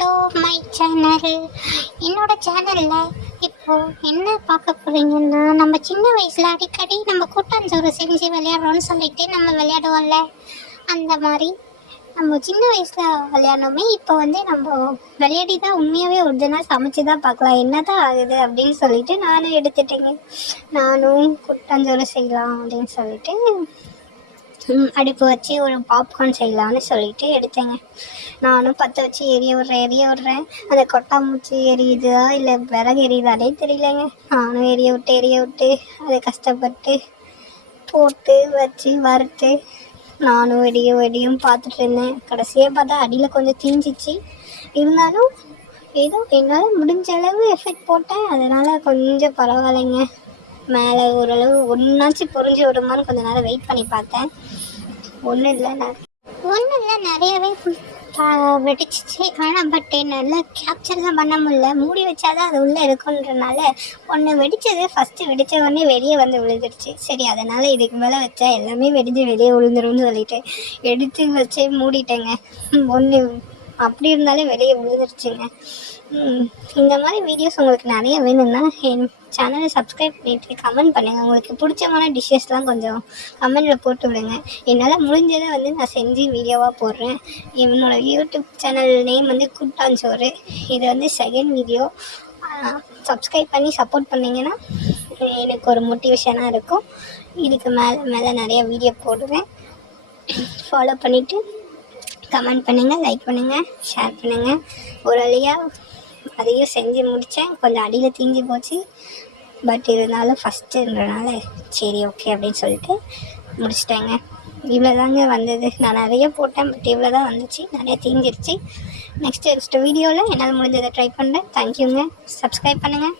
To my channel. என்னோட சேனலில் இப்போது என்ன பார்க்க போகிறீங்கன்னா, நம்ம சின்ன வயசில் அடிக்கடி நம்ம கூட்டாஞ்சோறு செஞ்சு விளையாடுறோன்னு சொல்லிட்டு நம்ம விளையாடுவோம்ல, அந்த மாதிரி நம்ம சின்ன வயசில் விளையாடணுமே இப்போ வந்து நம்ம விளையாடி தான் உண்மையாகவே ஒரிஜினல் சமைச்சு தான் பார்க்கலாம் என்ன தான் ஆகுது அப்படின்னு சொல்லிட்டு நானும் எடுத்துட்டேங்க. நானும் கூட்டாஞ்சோறு செய்யலாம் அப்படின்னு சொல்லிட்டு அடுப்பு வச்சு ஒரு பாப்கார்ன் செய்யலான்னு சொல்லிட்டு எடுத்தேங்க. நானும் பற்ற வச்சு எரிய விட்றேன். அந்த கொட்டாம்பூச்சி எரியுதா இல்லை விறகு எரியுதானே தெரியலங்க. நானும் எரிய விட்டு அதை கஷ்டப்பட்டு போட்டு வச்சு வறுத்து நானும் வெடியும் பார்த்துட்டு இருந்தேன். கடைசியாக பார்த்தா அடியில் கொஞ்சம் தீஞ்சிச்சு. இருந்தாலும் ஏதோ என்னால் முடிஞ்ச அளவு எஃபெக்ட் போட்டேன். அதனால் கொஞ்சம் பரவாயில்லைங்க. மேலே ஓரளவு ஒன்றாச்சும் பொரிஞ்சு விடுமான்னு கொஞ்சம் நேரம் வெயிட் பண்ணி பார்த்தேன். ஒன்றும் இல்லை நிறையவே வெடிச்சிச்சு. ஆனால் பட் என்னால் கேப்சர் தான் பண்ண முடியல. மூடி வச்சாதான் அது உள்ளே இருக்குன்றனால ஒன்று வெடித்தது ஃபஸ்ட்டு வெடித்த உடனே வெளியே வந்து விழுந்துருச்சு. சரி, அதனால் இதுக்கு மேலே வச்சா எல்லாமே வெடிஞ்சு வெளியே விழுந்துரும்னு சொல்லிட்டு எடுத்து வச்சு மூடிட்டேங்க. ஒன்று அப்படி இருந்தாலே வெளியே விழுந்துருச்சுங்க. இந்த மாதிரி வீடியோஸ் உங்களுக்கு நிறைய வேணும்னா என் சேனலை சப்ஸ்கிரைப் பண்ணிவிட்டு கமெண்ட் பண்ணுங்கள். உங்களுக்கு பிடிச்சமான டிஷ்ஷஸ்லாம் கொஞ்சம் கமெண்டில் போட்டு விடுங்க. என்னால் முடிஞ்சதை வந்து நான் செஞ்சு வீடியோவாக போடுறேன். என்னோடய யூடியூப் சேனல் நேம் வந்து கூட்டாஞ்சோறு. இது வந்து செகண்ட் வீடியோ. சப்ஸ்கிரைப் பண்ணி சப்போர்ட் பண்ணிங்கன்னா எனக்கு ஒரு மோட்டிவேஷனாக இருக்கும். இதுக்கு மேலே நிறைய வீடியோ போடுவேன். ஃபாலோ பண்ணிவிட்டு கமெண்ட் பண்ணுங்கள், லைக் பண்ணுங்கள், ஷேர் பண்ணுங்கள். ஒரு வழியாக அதையும் செஞ்சு முடித்தேன். கொஞ்சம் அடியில் தீஞ்சு போச்சு. பட் இருந்தாலும் ஃபஸ்ட்டுன்றனால சரி ஓகே அப்படின்னு சொல்லிட்டு முடிச்சிட்டேங்க. இவ்வளோ தாங்க வந்தது. நான் நிறைய போட்டேன், பட் இவ்வளோ தான் வந்துச்சு. நிறைய தீஞ்சிருச்சு. நெக்ஸ்ட்டு வீடியோவில் என்னால் முடிஞ்சதை ட்ரை பண்ணுறேன். தேங்க்யூங்க. சப்ஸ்கிரைப் பண்ணுங்கள்.